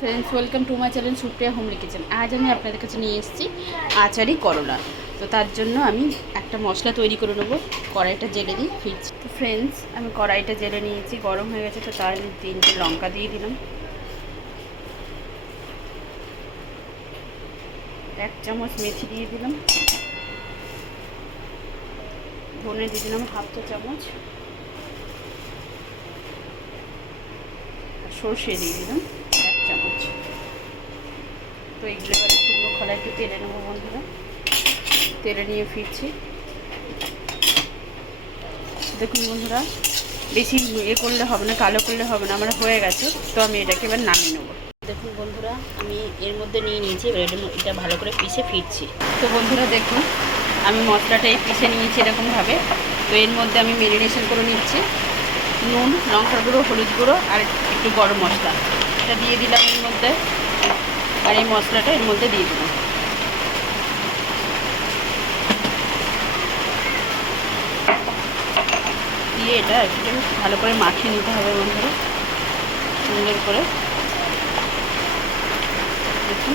Friends, welcome to my channel Supriya homely kitchen. আজ আমি আপনাদের কাছে নিয়ে এসেছি আচারি করলা। তো তার জন্য আমি একটা মশলা তৈরি করে নেবো। কড়াইটা জেলে দিই ফিরছি। তো ফ্রেন্ডস, আমি কড়াইটা জেলে নিয়েছি, গরম হয়ে গেছে। তো তার 3টে লঙ্কা দিয়ে দিলাম, 1 চামচ মেথি দিয়ে দিলাম, ধনে দিয়ে দিলাম 1/2 চামচ, আর সর্ষে দিয়ে দিলাম 1 চামচ। তো এগুলো এবারে শুকনো খোলা একটু তেলে নেবো বন্ধুরা। তেলে নিয়ে ফিরছি। দেখুন বন্ধুরা, বেশি করলে হবে না, কালো করলে হবে না, আমার হয়ে গেছে। তো আমি এটাকে এবার নামিয়ে নেবো। দেখুন বন্ধুরা, আমি এর মধ্যে নিয়ে নিয়েছি, এবার এটা ভালো করে পিষে ফিরছি। তো বন্ধুরা দেখুন, আমি মশলাটাই পিষে নিয়েছি এরকমভাবে। তো এর মধ্যে আমি ম্যারিনেশন করে নিচ্ছি। নুন, লঙ্কার গুঁড়ো, হলুদ গুঁড়ো আর একটু গরম মশলা, এটা দিয়ে দিলাম এর মধ্যে। আর এই মশলাটা এর মধ্যে দিয়ে দিলাম। দিয়ে এটা একটু ভালো করে মাখিয়ে নিতে হবে বন্ধুরা, সুন্দর করে। দেখুন,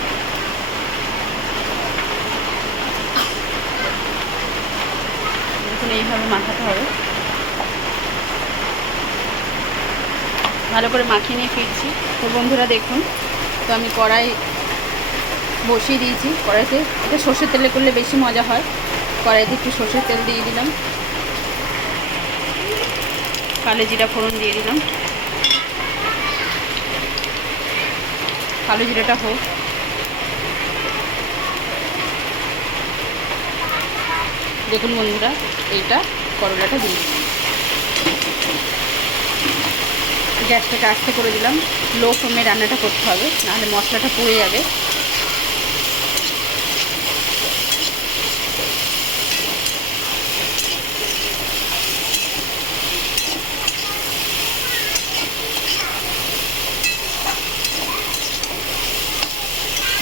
দেখুন এইভাবে মাখাতে হবে, ভালো করে মাখিয়ে নিয়ে ফিরছি। তো বন্ধুরা দেখুন, তো আমি কড়াই বসিয়ে দিয়েছি। কড়াইতে এটা সর্ষের তেলে করলে বেশি মজা হয়। কড়াইতে একটু সর্ষের তেল দিয়ে দিলাম, কালো জিরা ফোড়ন দিয়ে দিলাম। কালো জিরাটা হোক। দেখুন বন্ধুরা, এইটা করলাটা দিয়ে দিলাম। গ্যাসটাকে আস্তে করে দিলাম। লো ফ্লেমে রান্নাটা করতে হবে, নাহলে মশলাটা পুড়ে যাবে।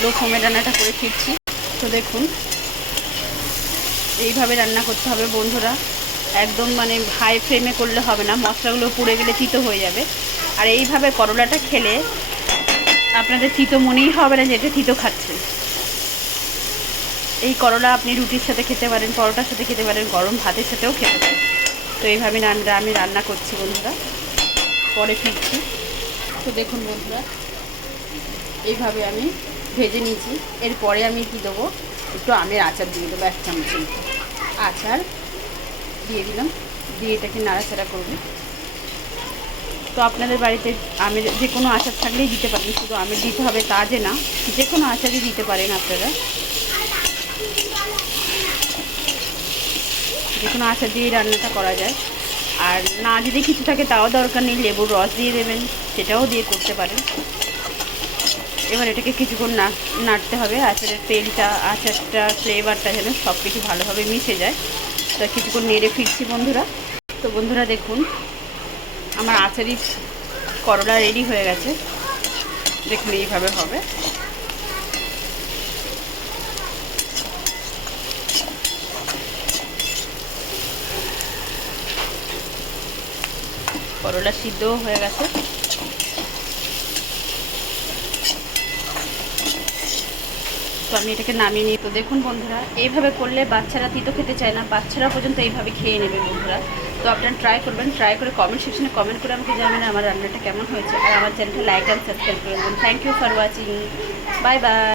লো ফ্লেমে রান্নাটা করে ফিরছি। তো দেখুন, এইভাবে রান্না করতে হবে বন্ধুরা, একদম মানে হাই ফ্লেমে করলে হবে না, মশলাগুলো পুড়ে গেলে তিতো হয়ে যাবে। আর এইভাবে করলাটা খেলে আপনাদের তিতো মনেই হবে না যে এটা তিতো খাচ্ছেন। এই করলা আপনি রুটির সাথে খেতে পারেন, পরোটার সাথে খেতে পারেন, গরম ভাতের সাথেও খেতে পারেন। তো এইভাবে আমি রান্না করছি বন্ধুরা, পরে ফিরছি। তো দেখুন বন্ধুরা, এইভাবে আমি ভেজে নিয়েছি। এরপরে আমি কি দেবো, একটু আমের আচার দিয়ে দেবো, 1 চামচের মতো আচার দিয়ে দিলাম। দিয়ে এটাকে নাড়াচাড়া করবো। তো আপনাদের বাড়িতে আমের যে কোনো আচার থাকলেই দিতে পারেন, শুধু আমের দিতে হবে তা যে না, যে কোনো আচারই দিতে পারেন আপনারা। যে কোনো আচার দিয়েই রান্নাটা করা যায়। আর না যদি কিছু থাকে তাও দরকার নেই, লেবুর রস দিয়ে দেবেন, সেটাও দিয়ে করতে পারেন। এবার এটাকে কিছুক্ষণ নাড়তে হবে। আচারের তেলটা, আচারটা, ফ্লেভারটা যেন সব কিছু ভালোভাবে মিশে যায়। তো কিছুক্ষণ নেড়ে ফিরছি বন্ধুরা। তো বন্ধুরা দেখুন, আমার আচারি করলা রেডি হয়ে গেছে। দেখুন এইভাবে হবে। করলা সিদ্ধও হয়ে গেছে। তো আমি এটাকে নামিয়ে নিই। তো দেখুন বন্ধুরা, এইভাবে করলে বাচ্চারা তিতো খেতে চায় না, বাচ্চারা পর্যন্ত এইভাবে খেয়ে নেবে বন্ধুরা। তো আপনারা ট্রাই করবেন, ট্রাই করে কমেন্ট সেকশনে কমেন্ট করে আমাকে জানাবেন আমার রান্নাটা কেমন হয়েছে। আর আমার চ্যানেলটা লাইক অ্যান্ড সাবস্ক্রাইব করে দেবেন। Thank you for watching. Bye by.